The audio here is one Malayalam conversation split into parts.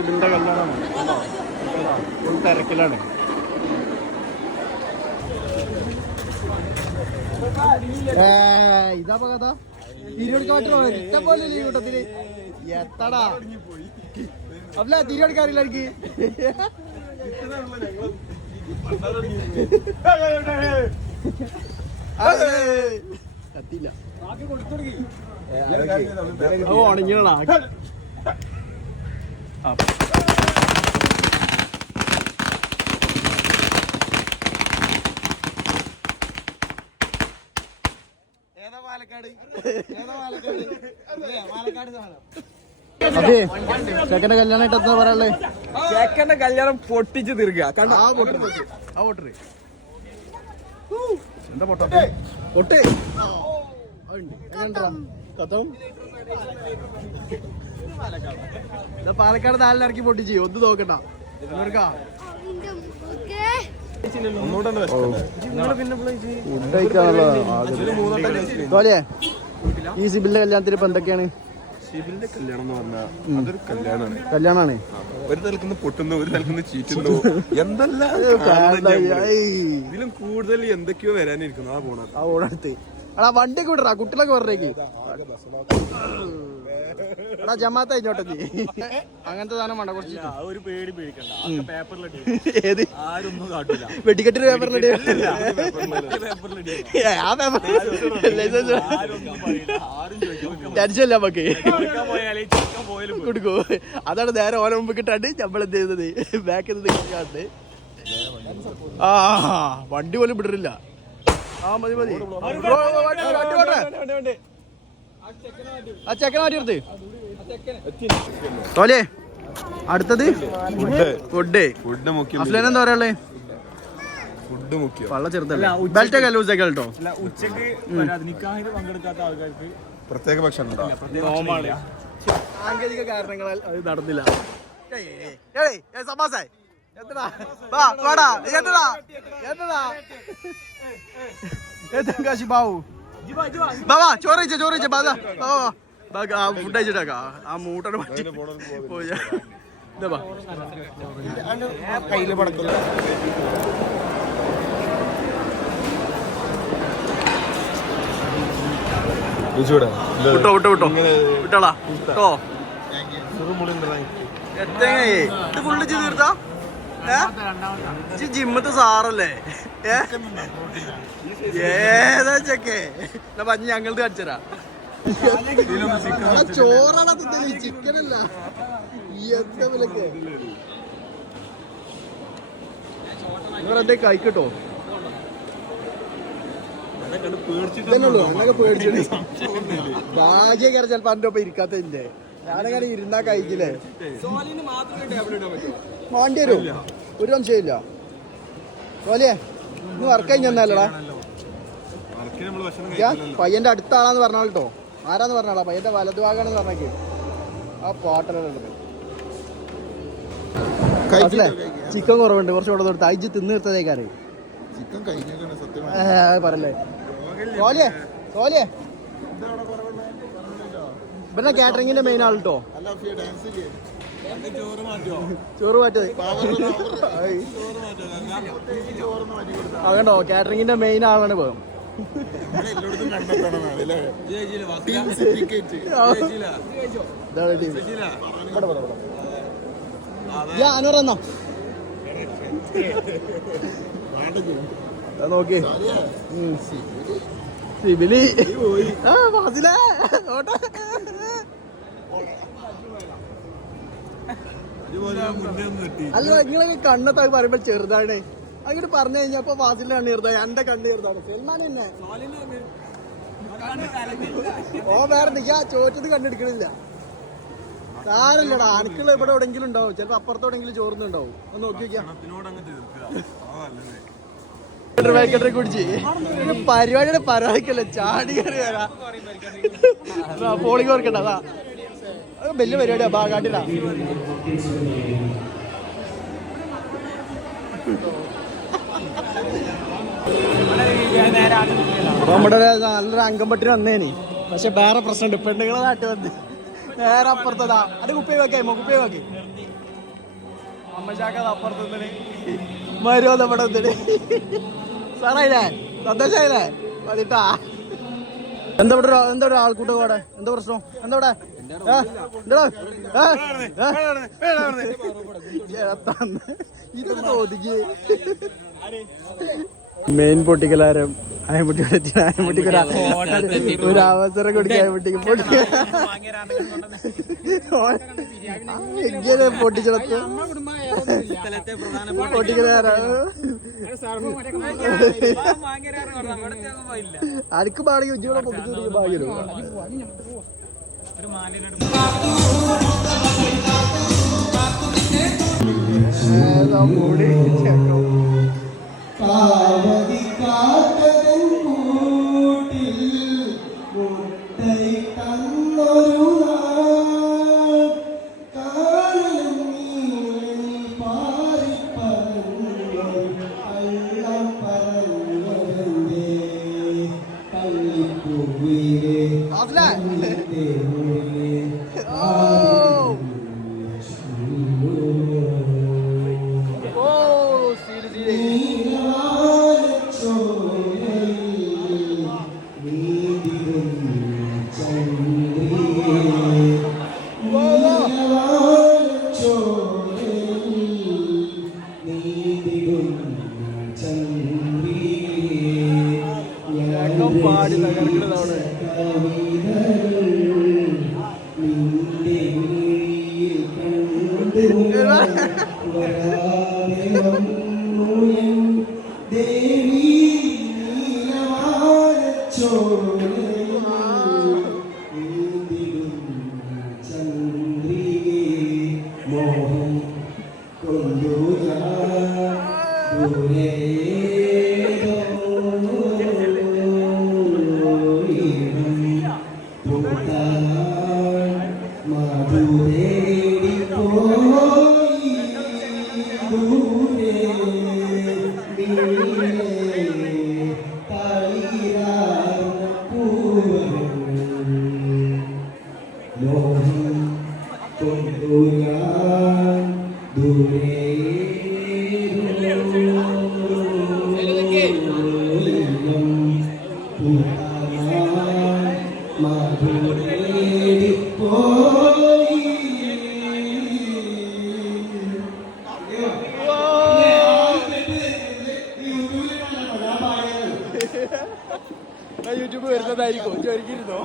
ഇതിന്റെ കല്യാണമാണ് ഫുൾ തിരക്കിലാണ്. ഇതാ കഥ തിരിയെടുക്കാൻ ഇഷ്ടം പോലെ ഈ കൂട്ടത്തില് എത്തടാ അല്ല തിരിയെടുക്കാറില്ല എനിക്ക്. കത്തില്ല ഉണങ്ങിയോളാ. അതെ ചെക്കന്റെ കല്യാണം ആയിട്ട് എന്താ പറയാ? ചെക്കന്റെ കല്യാണം പൊട്ടിച്ച് തീർക്കുക. എന്താ പൊട്ട പൊട്ടേ പാലക്കാട് നാലിനിറക്കി പൊട്ടിച്ച് ഒന്ന് നോക്കണ്ട. ഈ സിബിലിന്റെ കല്യാണത്തിന് ഇപ്പൊ എന്തൊക്കെയാണ്? സിബിലിന്റെ കല്യാണം എന്ന് പറഞ്ഞാൽ അതൊരു കല്യാണാണ്. ഒരു തലക്കുന്ന് പൊട്ടുന്നു, ഒരു തലക്കുന്ന് ചീറ്റുന്നു, എന്തെല്ലാം ഇതിലും കൂടുതൽ എന്തൊക്കെയോ വരാനിരിക്കുന്നു. ആ പോണടുത്ത് എടാ വണ്ടിയൊക്കെ വിടറാ കുട്ടികളൊക്കെ പറഞ്ഞേക്ക്. എടാ ജമാഅത്ത് കഴിഞ്ഞോട്ടെ നീ അങ്ങനത്തെ സാധനം വേണ്ട. കുറച്ച് ഒരു പേടി പേടിക്കണ്ട. ഏത് വെടിക്കെട്ടിന് പേപ്പറിലിടി ആ പേപ്പർ ടെൻഷനില്ല നമുക്ക് കൊടുക്കൂ. അതാണ് നേരെ ഓല മുമ്പ് കിട്ടാണ്ട് നമ്മളെന്ത് ചെയ്യുന്നത് ബാക്കിൽ നിന്ന്. ആ വണ്ടി പോലും വിടറില്ല. ആ മതി മതി ആ ചെക്കനെ മാറ്റി എടുത്ത് തോലേ. അടുത്തത് ഫുഡ്. അഫ്ലാൻ എന്താ പറയാ? ഫുഡ് മുഖ്യം. പള്ള ചെറുതല്ലേ? ബെൽറ്റ് ഒക്കെ ലൂസൊക്കെ കേട്ടോ. ഉച്ചക്ക് പങ്കെടുക്കാത്ത ആൾക്കാർക്ക് പ്രത്യേക ഭക്ഷണം സാങ്കേതിക കാരണങ്ങളാൽ അത് നടന്നില്ല. ചോറിച്ച ഫുഡ് അയച്ചിട്ടാ ആ മൂട്ടനെ പോയി. കയ്യില് പടക്കില്ല. വിട്ടോ വിട്ടോളാ കേട്ടോ. ഇത് ഫുള്ള് തീർത്താ ജിമ്മത്തെ സാറല്ലേ? ഏതാ ചെക്കേ പഞ്ഞ് ഞങ്ങൾക്ക് കാണിച്ചരാ. ചോറാണ് ചിക്കനല്ല. നിങ്ങളെന്തേ കഴിക്കട്ടോ? എന്നൊക്കെ പേടിച്ചിട്ട് ഭാഗ്യക്കാരെ ചിലപ്പോ അതിന്റെ ഒപ്പം ഇരിക്കാത്തതിന്റെ. ഞാനങ്ങനെ ഇരുന്നാ കഴിക്കില്ലേ? വേണ്ടി വരും, ഒരു സംശയമില്ല. ഓലേ ഇന്ന് വർക്ക് കഴിഞ്ഞല്ലടാ. പയ്യന്റെ അടുത്ത ആളാന്ന് പറഞ്ഞാൽ കേട്ടോ. ആരാന്ന് പറഞ്ഞാളാ? പയ്യന്റെ വലതുഭാഗാണെന്ന് പറഞ്ഞേക്ക്. ആ പാട്ടലുള്ളത് ചിക്കൻ കുറവുണ്ട്, കുറച്ച് കൂടെ തൊടുത്ത് അയച്ച് തിന്ന് നിർത്തതേക്കാറ് പറയല്ലേ. സോലിയേ സോലിയേ പിന്നെ കാറ്ററിംഗിന്റെ മെയിൻ ആൾ കേട്ടോ. ചോറ് മാറ്റത് അതുകൊണ്ടോ കാറ്ററിംഗിന്റെ മെയിൻ ആളാണ് ഇപ്പൊ. അനൂറന്നോ നോക്കി സിബിലി ആ ഫാസിലേ അല്ല നിങ്ങളൊക്കെ കണ്ണത്തൊക്കെ പറയുമ്പോ ചെറുതാണ് അങ്ങോട്ട് പറഞ്ഞു കഴിഞ്ഞപ്പോ ഫാസിലിന്റെ കണ്ണ് ചെറുതാണ്, എന്റെ കണ്ണ് ചെറുതാണ്. സൽമാൻ തന്നെ ഓ വേറെ ചോറ്റത് കണ്ടെടുക്കണില്ല. സാരല്ലടാ, അനക്കുള്ള ഇവിടെ എവിടെങ്കിലും ഉണ്ടാവും, ചിലപ്പോ അപ്പുറത്തോടെങ്കിലും ചോർന്നുണ്ടാവും. ഒന്ന് നോക്കി നോക്കിയാ കുടിച്ച് പരിപാടിയുടെ പരാതിക്കല്ലേ ചാടി കയറി വരാ. പോളിങ് ഓർക്കണ്ട, അതാ വലിയ പരിപാടിയാ ബാഗാട്ടിലാ. അപ്പൊ നമ്മുടെ നല്ലൊരു അങ്കമ്പട്ടിന് വന്നേനി. പക്ഷെ വേറെ പ്രശ്നമുണ്ട്, പെണ്ണുങ്ങളെ നാട്ടിൽ വന്ന് നേരെ അപ്പുറത്തതാ അത് കുപ്പി വെക്കേ കുപ്പി വെക്ക് അമ്മശാക്ക അപ്പുറത്ത് മരുവോ നമ്മുടെ വന്നിട്ട് സാറായില്ലേ സന്തോഷായില്ലേ മതിട്ടാ. എന്താ ഇവിടെ എന്താ ഒരു ആൾക്കൂട്ടം ഇവിടെ, എന്താ പ്രശ്നം, എന്താ ഇവിടെ ഇതൊക്കെ തോന്നിക്ക് മെയിൻ പൊട്ടിക്കലാരം അയമുട്ടിക്ക് ഒരു അവസരം കൊടുക്കുക. അയമുട്ടിക്ക് എങ്ങനെ പൊട്ടിച്ചെടുത്ത് പൊട്ടിക്കലാരം അനക്ക് പാടിക്ക് ഉജ്ജോടെ പൊട്ടിച്ചു ഭാഗ്യം മൂടി പാടി തകർക്കുന്നതാണ്. യൂട്യൂബ് വരുന്നതായിരിക്കും ചോദിക്കിരുന്നോ?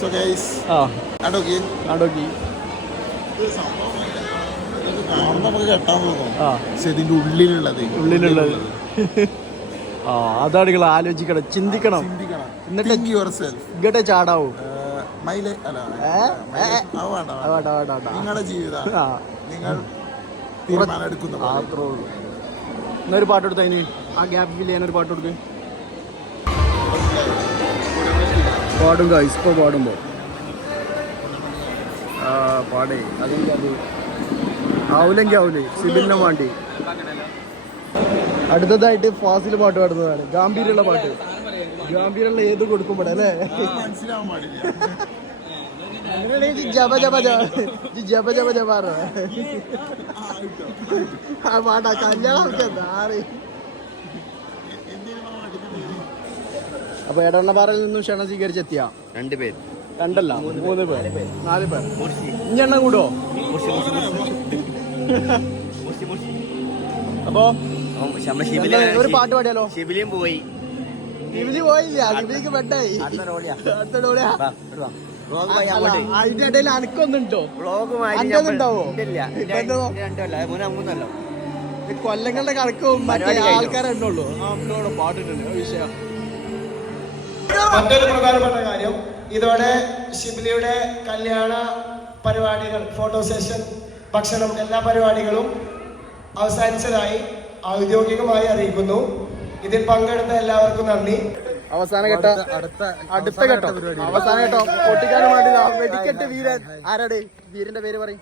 So guys, അടോക്കി നമുക്ക് കെട്ടാൻ പോകും. പക്ഷെ ഇതിന്റെ ഉള്ളിലുള്ളത് അതാണ് നിങ്ങൾ ആലോചിക്കണം, ചിന്തിക്കണം, എന്നിട്ട് ഇങ്ങോട്ടെ ചാടാവും. നിങ്ങളുടെ ജീവിതം നിങ്ങൾ തീരുമാനം എടുക്കുന്ന മാത്രമേ ഉള്ളൂ. എന്നൊരു പാട്ട് കൊടുത്ത അതിന് ആ ഗ്യാപ്പ് ഫില്ല് ചെയ്യാനൊരു പാട്ട് കൊടുക്ക്. പാടും ഗൈസ്, ഇപ്പോൾ പാടുമ്പോൾ പാടേ അതെങ്കിൽ അത് ആവൂലെങ്കിൽ ആവൂലേ സിബിലിനെ വേണ്ടി. അടുത്തതായിട്ട് ഫാസിൽ പാട്ട് പാടുന്നതാണ്, ഗാംഭീര്യമുള്ള പാട്ട്. ഗാംഭീര്യമുള്ള ഏത് കൊടുക്കുമ്പോഴേ അല്ലേ ജപ ജപ ജപ ജപ ജപ ആ പാട്ടാ കല്യാണം ആറ്. അപ്പൊ എടവണ്ണപ്പാറയിൽ നിന്നും ക്ഷണം സ്വീകരിച്ചെത്തിയ 2 പേര്, 2 അല്ല 3 പേർ, 4 പേർ. ഇനി എണ്ണം കൂടോ? അപ്പൊ ഒരു പാട്ട് പാടിയാലോ? ഷിബിലിയും പോയി. ഷിബിലി പോയില്ല, ഷിബിലിക്ക് ബെഡായി. അടുത്ത ഡോളിയാ. അതിന്റെ ഇടയിൽ അനക്കൊന്നുണ്ടോ? ഉണ്ടാവോ? കൊല്ലങ്ങളുടെ കണക്കും മറ്റേ ആൾക്കാരെണ്ണുള്ളൂ. പാട്ടിട്ടുണ്ട് വിഷയം. മറ്റൊരു പ്രധാനപ്പെട്ട കാര്യം, ഇതോടെ ഷിബിലിയുടെ കല്യാണ പരിപാടികൾ, ഫോട്ടോ സെഷൻ, ഭക്ഷണം, എല്ലാ പരിപാടികളും അവസാനിച്ചതായി ഔദ്യോഗികമായി അറിയിക്കുന്നു. ഇതിൽ പങ്കെടുത്ത എല്ലാവർക്കും നന്ദി. അവസാന ഘട്ട അടുത്ത ഘട്ടം അവസാന ഘട്ടം പൊട്ടിക്കാനും വേണ്ടി വെടിക്കെട്ട് വീരൻ ആരാട് വീരന്റെ പേര് പറയും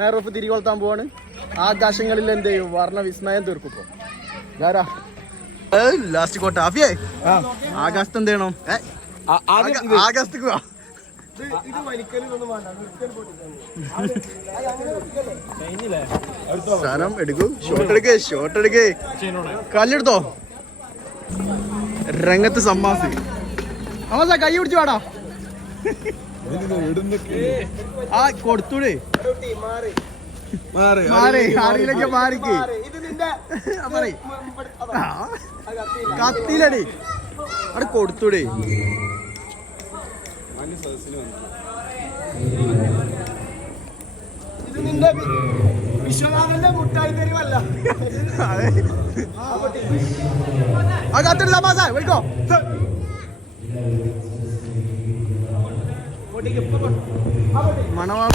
മെഹറൂഫ് തിരികൊളുത്താൻ പോവാണ്. ആകാശങ്ങളിൽ എന്ത് ചെയ്യും വർണ്ണ വിസ്മയം തീർക്കും. ലാസ്റ്റ് കോട്ട ആഫിയേ ആകാശത്ത് എന്ത് ചെയ്യണം? ആകാശത്തേക്ക് വാ. സാധനം എടുക്കൂ. ഷോട്ട് എടുക്കേ കല്ലെടുത്തോ. രംഗത്ത് സമ്മാസ് അമ്മ കൈ പിടിച്ചു വാടാ. ആ കൊടുത്തൂടെ ആറിയിലൊക്കെ മാറിക്ക് കത്തിയിലടി അവിടെ കൊടുത്തൂടെ. ഇത് നിന്റെ വിശ്വനാഥന്റെ മുട്ടായി തെരുവല്ല. ആ കത്തിട്ട് സമാസ വിളിക്കോ. മണവാ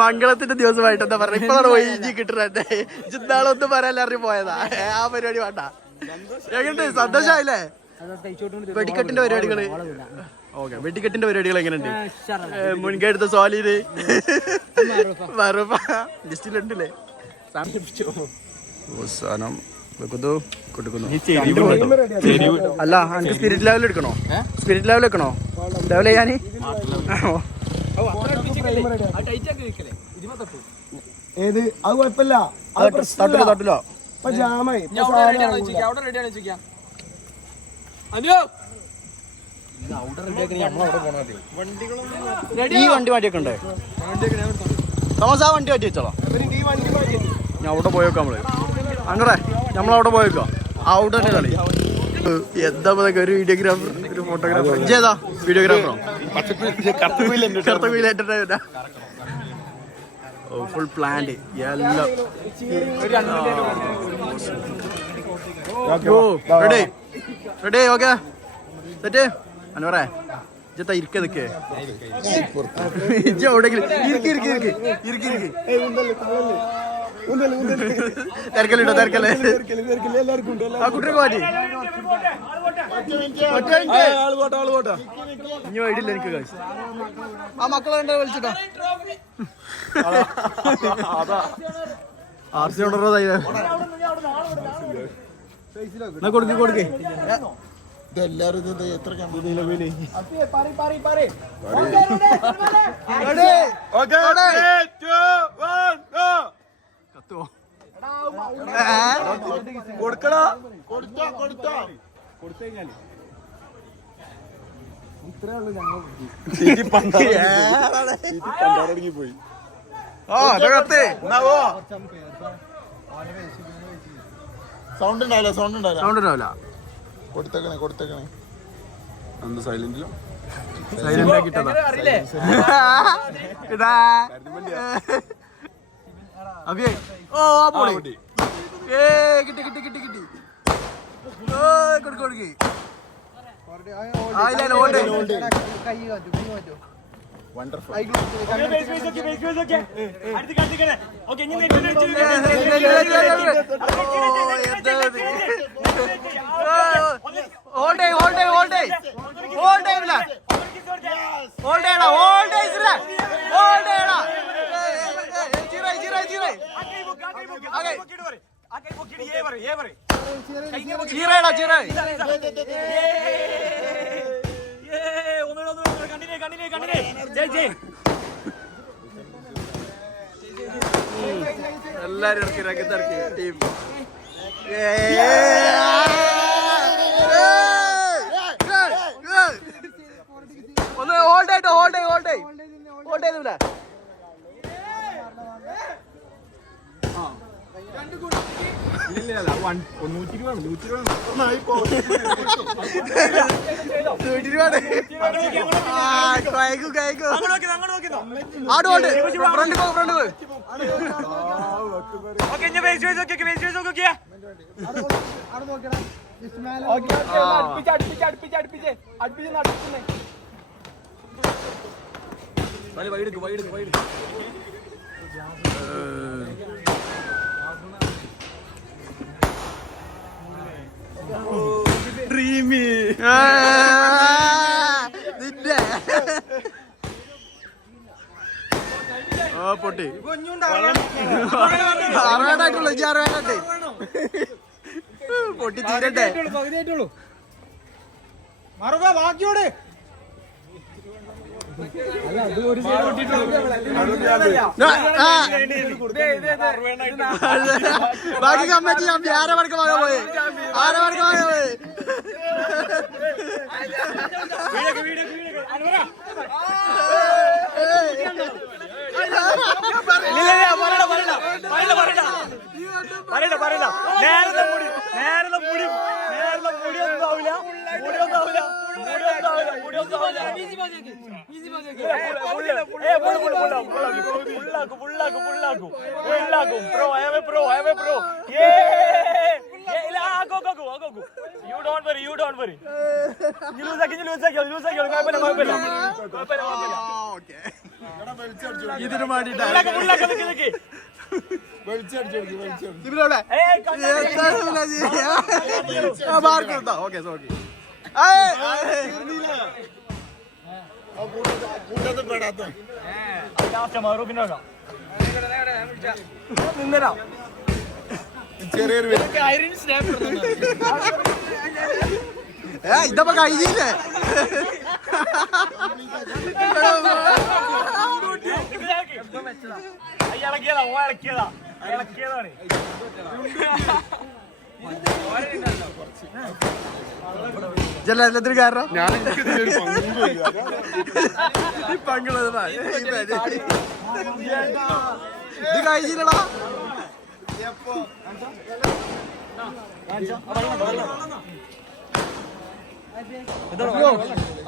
മംഗളത്തിന്റെ ദിവസമായിട്ട് എന്താ പറഞ്ഞ ഇപ്പോഴാണ് ഒഴിഞ്ഞി കിട്ടുന്നത്. ചിന്നാളൊന്നും പറയാൻ പോയതാ. ആ പരിപാടി വേണ്ട. എങ്ങനെയുണ്ട്? സന്തോഷമായില്ലേ? വെടിക്കെട്ടിന്റെ പരിപാടികള് ഓക്കെ. വെടിക്കെട്ടിന്റെ പരിപാടികൾ എങ്ങനെയുണ്ട്? മുൻകൈ എടുത്ത സോലിന് ലിസ്റ്റിലുണ്ടല്ലേ? സാധനം വെക്കുന്നു കൊടുക്കുന്നു. അല്ല എനിക്ക് സ്പിരിറ്റ് ലെവൽ എടുക്കണോ? സ്പിരിറ്റ് ലെവൽ വെക്കണോ? ലെവൽ ചെയ്യാന് ഏത് അത് കുഴപ്പമില്ല. തട്ടില്ല ഇപ്പൊ ജാമായി. ഈ വണ്ടി മാറ്റിയൊക്കെ ഉണ്ടേ. തോമസ് ആ വണ്ടി മാറ്റി വെച്ചോളാം. ഞാൻ അവിടെ പോയേക്കാം. നമ്മള് അങ്ങനെ നമ്മളവിടെ പോയേക്കാം. അവിടെ തന്നെ കളി. എന്താ ഒരു വീഡിയോഗ്രാഫർ ഒരു ഫോട്ടോഗ്രാഫർ ഏതാ വീഡിയോഗ്രാഫറോ? ഫുൾ പ്ലാന്റ് എല്ലാം. Ready ready okay set. അനോറേ ഇജത്താ ഇരിക്ക നിക്കേ. ഇജ എവിടെയെങ്കിലും ഇരിക്കി ഇരിക്കി ഇരിക്കി ഇരിക്കി ഇരിക്കി തിരക്കല്ലോ തിരക്കല്ലേ. ആ കുട്ടിയൊക്കെ മാറ്റി ഇനി വൈകില്ല എനിക്ക്. ആ മക്കളെ കണ്ട വിളിച്ചിട്ടോ. ആർ സി ഓർഡർ കൊടുക്കേ കൊടുക്കേ. ഇതെല്ലാരും എത്ര കത്തുവോ? കൊടുക്കടാ. കൊടുത്തുകഴിഞ്ഞാല് പോയി. സൗണ്ട് ഉണ്ടാവില്ല. സൗണ്ട് ഉണ്ടാവില്ല. കൊടുത്തേക്കണേ. അന്ന് സൈലന്റിലോ സൈലന്റ് ആക്കിട്ടതാ. ഇതാ അഭിയേ. ഓ പോളി. കിട്ടി കിട്ടി കിട്ടി കിട്ടി. കൊടുക്ക് കൊടുക്ക്. Wonderful. All day all day all day all day ഇല്ല ഓൾ ഡേ ഡാ ഓൾ ഡേ ഇല്ല ഓൾ ഡേ ഡാ. ജീറേ ജീറേ ജീറേ ആകെ ജീറേടാ ജീറേ. എല്ലാരും ഇറക്കി രംഗത്തിറക്കി ടീം. ഒന്ന് ഹോൾഡ് ആയിട്ടോ ഹോൾഡ് ഹോൾഡ് ഹോൾഡ് ചെയ്തില്ല. അടുപ്പിച്ച് നടക്കുന്നേ ഡ്രീമി നിന്റെ ഓ പൊട്ടി അറുപതായിട്ടുള്ളൂ ഇജ്ജ് അറുപതായിട്ടേ പൊട്ടി തീരട്ടെ ബാക്കിയോട് ബാക്കി കമ്മിറ്റി ഞാൻ ആരവർക്ക് പോയി ആരവർക്ക് പോയി You don't worry. You lose again. ഇതിന് വേണ്ടിട്ട് ഓക്കെ സോറി നിന്നരാ ചെറിയൊരു ഇതപ്പോ കഴിഞ്ഞില്ലേ ഇളക്കിയതാണ് ജലത്തിന് കാരണം ഞാൻ എനിക്കിതിലൊരു പങ്കുമില്ല. ഇത് കഴിഞ്ഞില്ലടാ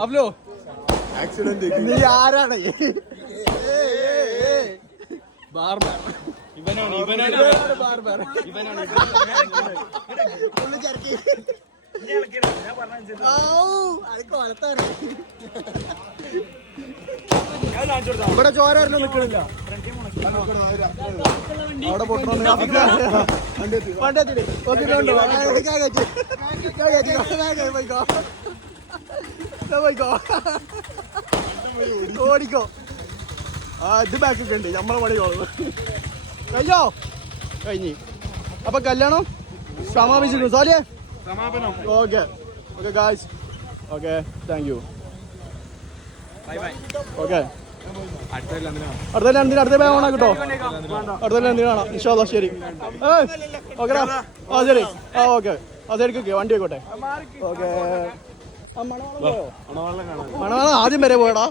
അബ്ലോ ആക്സിഡന്റ് നീ ആരാണ് ഇവിടെ ചോരായിരുന്നു നിക്കണില്ല അവിടെ പൊട്ടണോ ഓടിക്കോ ആ ഇത് ബാക്കൊക്കെ ഉണ്ട് നമ്മളെ പണിക്കോളൂ കഴിഞ്ഞോ കഴിഞ്ഞ് അപ്പൊ കല്യാണം സമാപിച്ചിരുന്നു സോലിയെ സമാപനം. Okay okay guys okay thank you okay അടുത്ത അടുത്ത ബാഗ് ഓണാ കിട്ടോ അടുത്ത എന്തിനാണോ ഇൻഷാല്ലാ ശരി ഓക്കെടാ ആ ശരി ആ ഓക്കെ ആ ശരിക്കൊക്കെ വണ്ടി ആയിക്കോട്ടെ ഓക്കെ മണവാള ആദ്യം വരെ പോയടാ